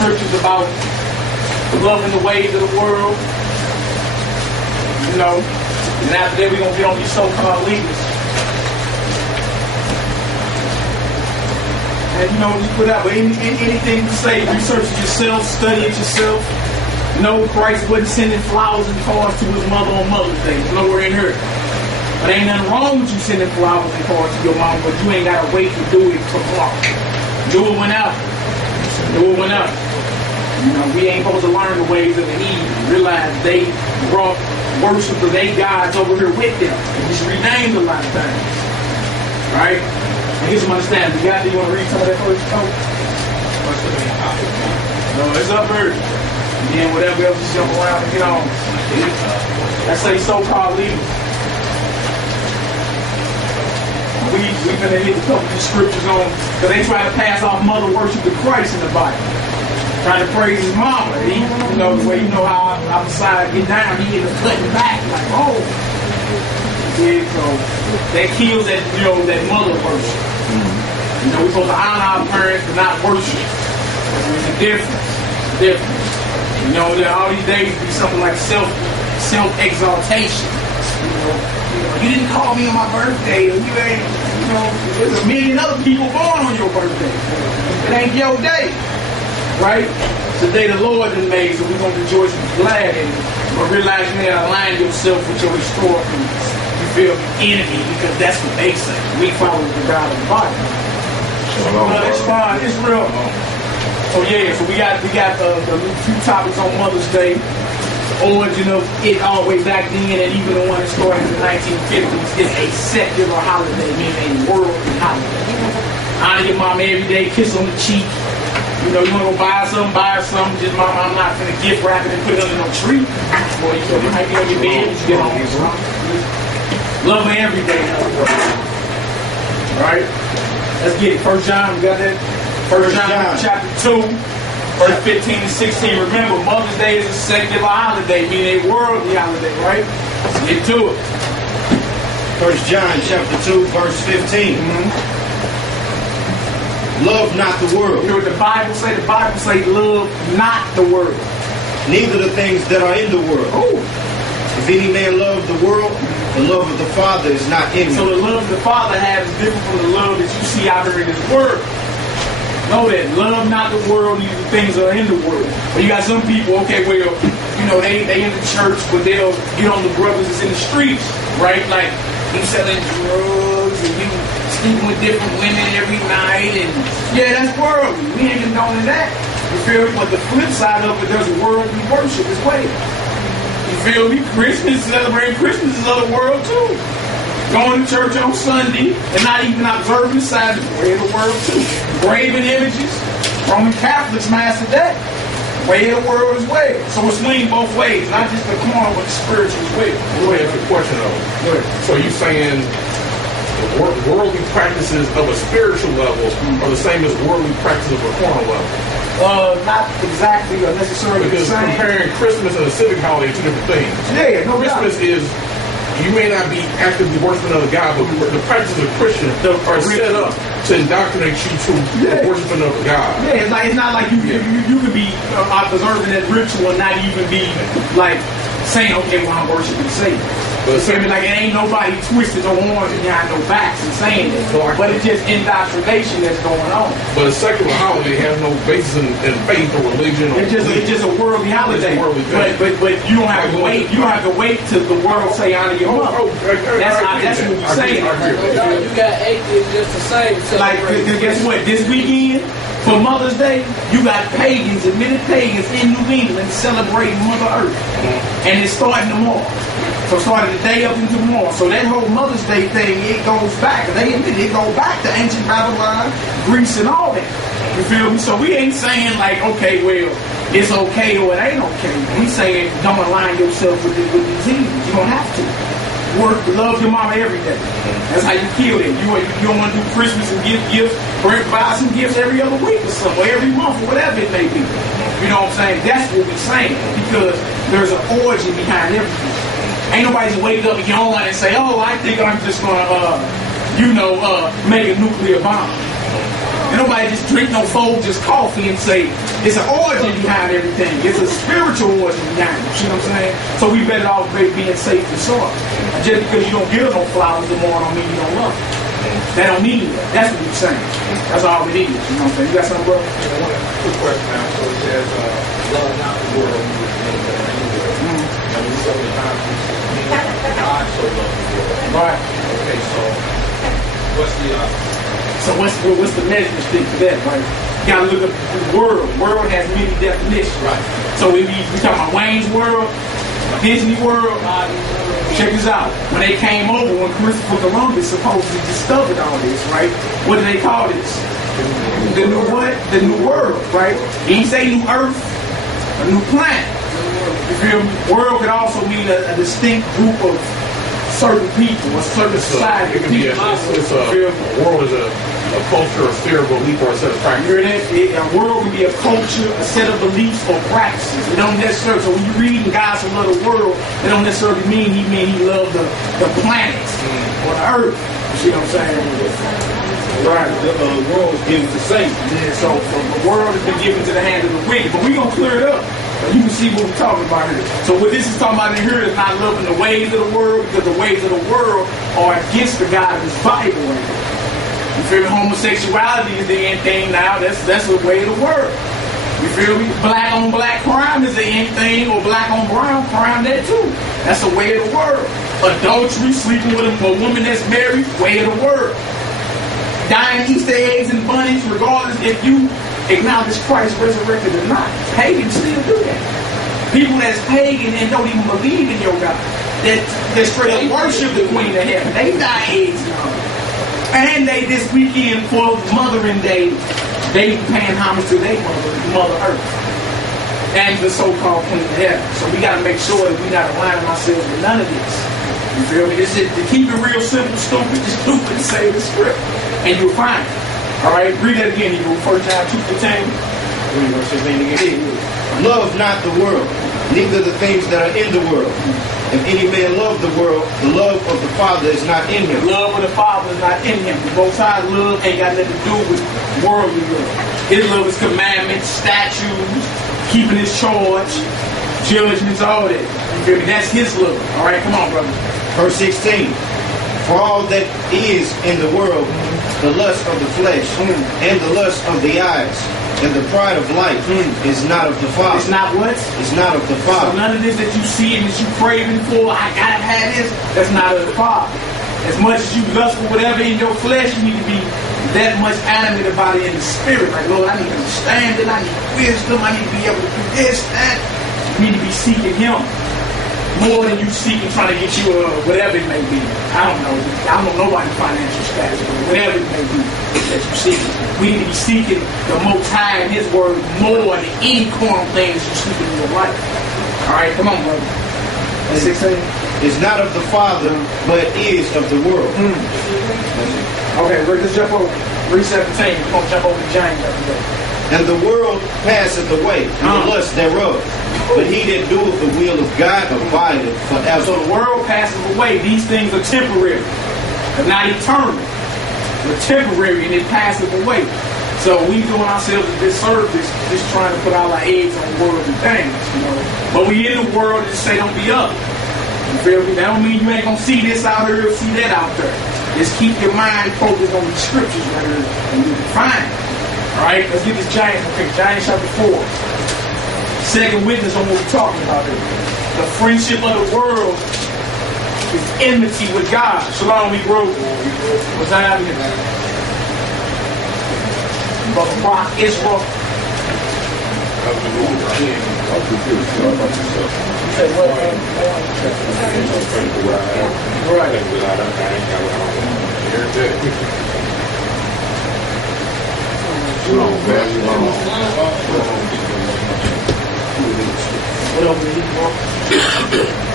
scriptures about loving the ways of the world. You know, and after that we're going to get on these so-called leaders. And you know, just whatever, anything you say, research it yourself, study it yourself. No, Christ wasn't sending flowers and cards to his mother on Mother's Day. It's nowhere in here. But ain't nothing wrong with you sending flowers and cards to your mom, but you ain't got to wait to do it tomorrow. Do it whenever. Do it whenever. You know, we ain't supposed to learn the ways of the heathen. Realize they brought worship of their gods over here with them. And just renamed a lot of things. Right? And here's some understanding. You want to read some of that first code? No, it's up here. And then whatever else you jump around and get on. Let's say so-called leaders. We're going to hit a couple of scriptures on, because they try to pass off mother worship to Christ in the Bible. Trying to praise his mama. He, you know, the way you know how outside get down, he end up cutting back. Like, oh. Yeah, so that kills that, you know, that mother worship. You know, we're supposed to honor our parents but not worship. There's a difference. You know, there all these days be something like self-exaltation. You didn't call me on my birthday, or you ain't, you know, there's a million other people born on your birthday. It ain't your day, right? It's the day the Lord has made, so we're going to rejoice and be glad in it. But realize you got to align yourself with your historical, you feel, enemy, because that's what they say. We follow the God of the Bible. It's fine, it's real. So yeah, so we got the few topics on Mother's Day. Origin of it always back then, and even the one that started in the 1950s, is a secular holiday, meaning a worldly holiday. Honor your mom every day, kiss on the cheek. You know, you want to go buy her something. Just mom, I'm not going to gift wrap it and put it under no tree. Boy, you know, you might be on your bed, you get home. Love her every day. Alright? Let's get it. 1 John, we got that? 1 John chapter 2. Verse 15 and 16. Remember, Mother's Day is a secular holiday, meaning a worldly holiday, right? Let's get to it. 1 John chapter 2, verse 15. Love not the world. You know what the Bible say? The Bible say, love not the world. Neither the things that are in the world. Oh. If any man love the world, the love of the Father is not in him. So the love the Father has is different from the love that you see out there in this world. Know that. Love not the world, these things are in the world. But you got some people, okay, well, you know, they in the church, but they'll get on the brothers that's in the streets, right? Like, you selling drugs and you sleeping with different women every night, and yeah, that's worldly. We ain't condoning that. You feel me? But the flip side of it, there's worldly worship as well. You feel me? Christmas, celebrating Christmas is of the world too. Going to church on Sunday and not even observing the Sabbath, way of the world too. Graven images, Roman Catholics master that, way of the world as well. So it's leaning both ways, not just the carnal but the spiritual as well. Go ahead. A question though. Go ahead. So you're saying the worldly practices of a spiritual level are the same as worldly practices of a carnal level? Not exactly or necessarily because the same. Comparing Christmas and a civic holiday are two different things. Yeah, no Christmas is, you may not be actively worshiping another God, but the practices of Christians are set up to indoctrinate you to worshiping another God. Yeah, it's not like you could be observing that ritual and not even be like saying, okay, well, I'm worshiping Satan. But like it ain't nobody twisted no horns behind no backs and saying it. But it's just indoctrination that's going on. But a secular holiday has no basis in faith or religion. It's just a worldly holiday. But you don't have to wait. You don't have to wait till the world say honor your mother. That's what we're saying. You got atheists just the same. Like, guess what? This weekend, for Mother's Day, you got pagans, admitted pagans in New England celebrating Mother Earth. And it's starting tomorrow. So starting the day up into tomorrow. So that whole Mother's Day thing, it goes back. They admit it goes back to ancient Babylon, Greece, and all that. You feel me? So we ain't saying like, okay, well, it's okay or it ain't okay. We saying don't align yourself with these heathens. You don't have to. Work, love your mama every day. That's how you kill it. You don't want to do Christmas and give gifts, buy some gifts every other week or something, or every month, or whatever it may be. You know what I'm saying? That's what we're saying, because there's an origin behind everything. Ain't nobody to wake up and yawn and say, oh, I think I'm just going to, make a nuclear bomb. You nobody just drink no Folgers coffee and say it's an origin behind everything. It's a spiritual origin behind it. You know what I'm saying? So we better off being safe and soft. Just because you don't give no flowers tomorrow don't mean you don't love them. That don't mean that. That's what you're saying. That's all it is. You know what I'm saying? You got something, bro? Quick question now. So it says, love not the world, and we so many times God so loved the world. Right. Okay, so what's the So what's the measurement stick for that, right? You gotta look at the world. World has many definitions. Right. So if we talking about Wayne's World, Disney World, check this out. When they came over, when Christopher Columbus supposedly discovered all this, right? What do they call this? The new what? The new world, right? He didn't say new earth, a new planet. You feel me? World could also mean a distinct group of certain people, a certain society. It could be a world is a culture, a sphere of belief, or a set of You practices. hear that? A world can be a culture, a set of beliefs or practices. It don't necessarily. So when you read in God so loved the world, it don't necessarily mean he loved the planets or the earth. You see what I'm saying? Right. The world is given to saints. Yeah, so the world has been given to the hand of the wicked. But we're going to clear it up. You can see what we're talking about here. So what this is talking about in here is not loving the ways of the world, because the ways of the world are against the God of this Bible. You feel me? Homosexuality is the end thing now. That's the way of the world. You feel me? Black on black crime is the end thing, or black on brown crime there too. That's the way of the world. Adultery, sleeping with a woman that's married, way of the world. Dying Easter eggs and bunnies, regardless if you acknowledge Christ resurrected or not. Pagans still do that. People that's pagan and don't even believe in your God, that straight up worship the Queen of Heaven, they die eggs and all. And they this weekend for Mothering Day, they paying homage to their mother Earth, and the so-called Queen of Heaven. So we got to make sure that we're not aligning ourselves with none of this. You feel me? It's just to keep it real simple, stupid, just stupid, say the script, and you'll find it. All right, read that again. You go 1 John 2:10. Love not the world, neither the things that are in the world. If any man love the world, the love of the Father is not in him. Love of the Father is not in him. The Most High love ain't got nothing to do with worldly love. His love is commandments, statutes, keeping his charge, judgments, all that. You feel me? That's his love. All right, come on, brother. Verse 16. For all that is in the world, the lust of the flesh, and the lust of the eyes, and the pride of life is not of the Father. It's not what? It's not of the So Father. none of this that you see and that you craving for, I gotta have this, that's not of the Father. As much as you lust for whatever in your flesh, you need to be that much animated about it in the spirit. Like, Lord, I need understanding, I need wisdom, I need to be able to do this, that. You need to be seeking Him more than you seeking trying to get you whatever it may be. I don't know nobody's financial status, but whatever it may be that you seek. We need to be seeking the Most High and His Word more than any carnal things you seek in your life. All right, come on, brother. 16. Is not of the Father, but is of the world. Okay, let's jump over. 3:17. We're going to jump over to James after that. And the world passeth away, and the lust thereof. But he that doeth the will of God abideth forever. So the world passes away. These things are temporary. They're not eternal. They're temporary and it passes away. So we doing ourselves a disservice just trying to put all our eggs on worldly things, you know. But we in the world and say don't be up. You feel me? That don't mean you ain't gonna see this out here or see that out there. Just keep your mind focused on the scriptures right here and you'll be fine. Alright, let's get this James. Okay, James chapter 4. Second witness on what we're talking about here. The friendship of the world is enmity with God. Shalom, we grow. What's happening? Brother Rock, Israel. What else?